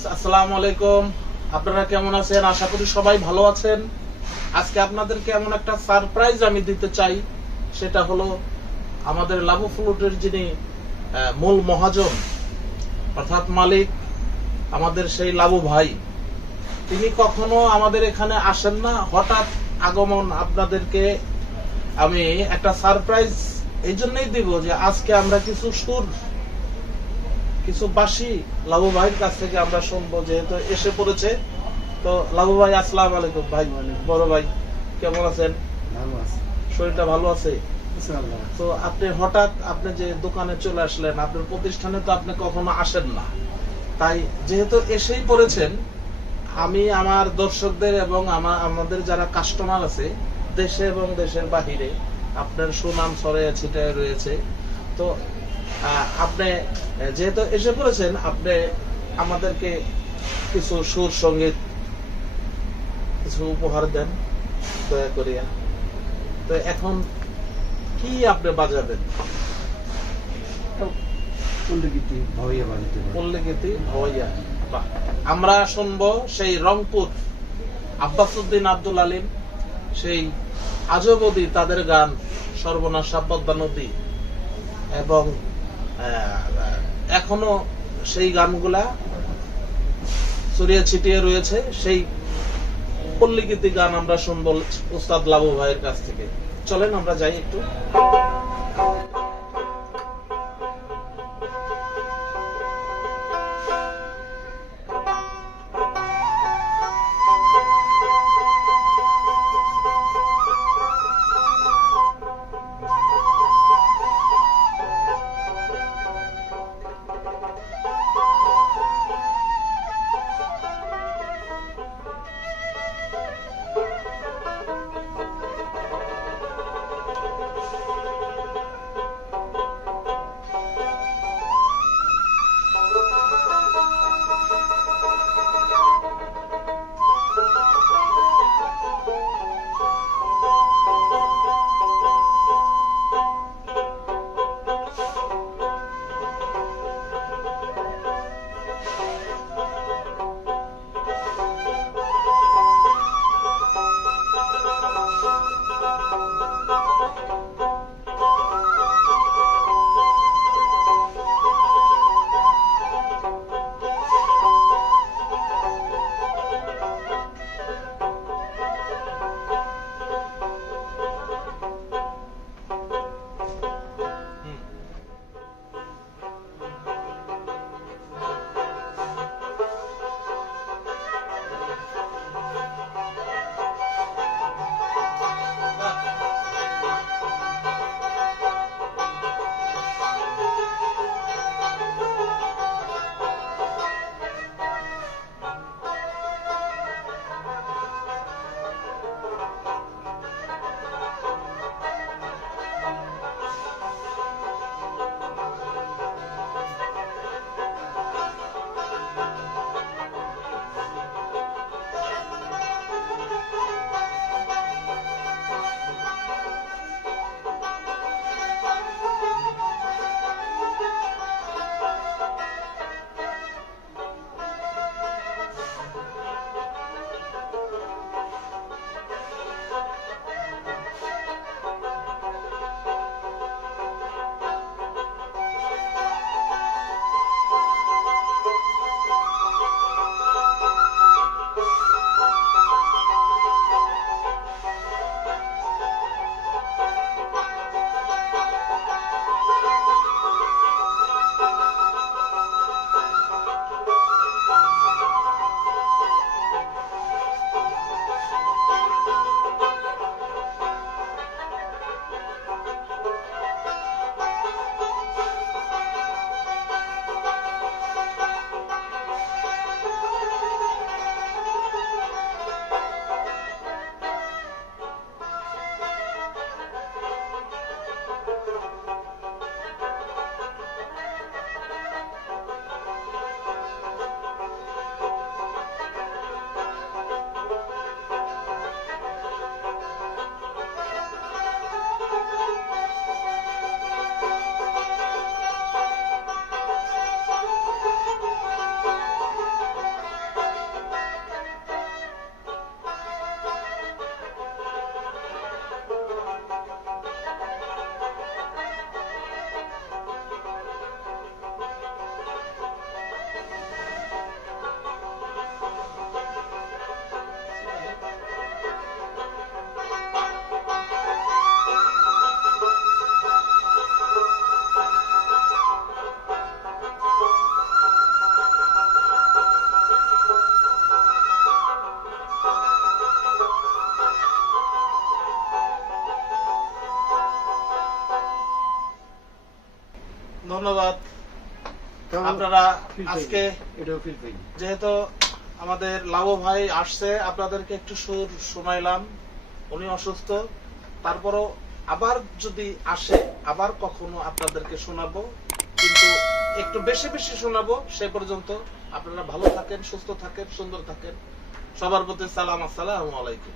Viewers, আসসালামু আলাইকুম। আপনারা কেমন আছেন? আশা করি সবাই ভালো আছেন। আজকে আপনাদেরকে এমন একটা সারপ্রাইজ আমি দিতে চাই, সেটা হলো আমাদের লাবু ফ্লুটের যিনি মূল মহাজন অর্থাৎ মালিক, আমাদের সেই লাবু ভাই, তিনি কখনো আমাদের এখানে আসেন না। হঠাৎ আগমন। আপনাদেরকে আমি একটা সারপ্রাইজ এই জন্যই দিব যে আজকে আমরা কিছু সুর, কিছু বাসি লাবু ভাইয়ের কাছ থেকে আমরা শুনবো, যেহেতু এসে পড়েছে। তো লাবু ভাই, আসসালামু আলাইকুম। ভাই, বড় ভাই, কেমন আছেন? ভালো আছে। শরীরটা ভালো আছে? ইনশাআল্লাহ। তো আপনি হঠাৎ আপনি যে দোকানে চলে আসলেন, আপনার প্রতিষ্ঠানে তো আপনি কখনো আসেন না, তাই যেহেতু এসেই পড়েছেন, আমি আমার দর্শকদের এবং আমাদের যারা কাস্টমার আছে দেশে এবং দেশের বাহিরে, আপনার সুনাম ছড়িয়ে ছিটায় রয়েছে। তো আপনি যেহেতু এসে পড়েছেন, আপনি আমাদেরকে কিছু সুর সঙ্গীত কিছু উপহার দেন দয়া করিয়া। তো এখন কি আপনি বাজাবেন? পল্লীগীতি ভাইয়া বাজাতে পারে। পল্লীগীতি ভাইয়া। বাহ। আমরা শুনবো সেই রংপুর আব্বাসউদ্দিন আব্দুল আলিম, সেই আজবদি তাদের গান সর্বনাশা পদ্মা নদী, এবং এখনো সেই গানগুলা ছড়িয়ে ছিটিয়ে রয়েছে। সেই পল্লীগীতি গান আমরা শুনবো উস্তাদ লাবু ভাইয়ের কাছ থেকে। চলেন আমরা যাই একটু। ধন্যবাদ। তাও আপনারা feel পাইনি। আজকে এটাও ফিল পাইনি। যেহেতু আমাদের লাভো ভাই আসছে, আপনাদেরকে একটু সুর শোনাইলাম। উনি অসুস্থ, তারপরও আবার যদি আসে আবার কখনো আপনাদেরকে শোনাবো, কিন্তু একটু বেশি বেশি শোনাবো। সে পর্যন্ত আপনারা ভালো থাকেন, সুস্থ থাকেন, সুন্দর থাকেন। সবার প্রতি সালাম, আসসালামু আলাইকুম।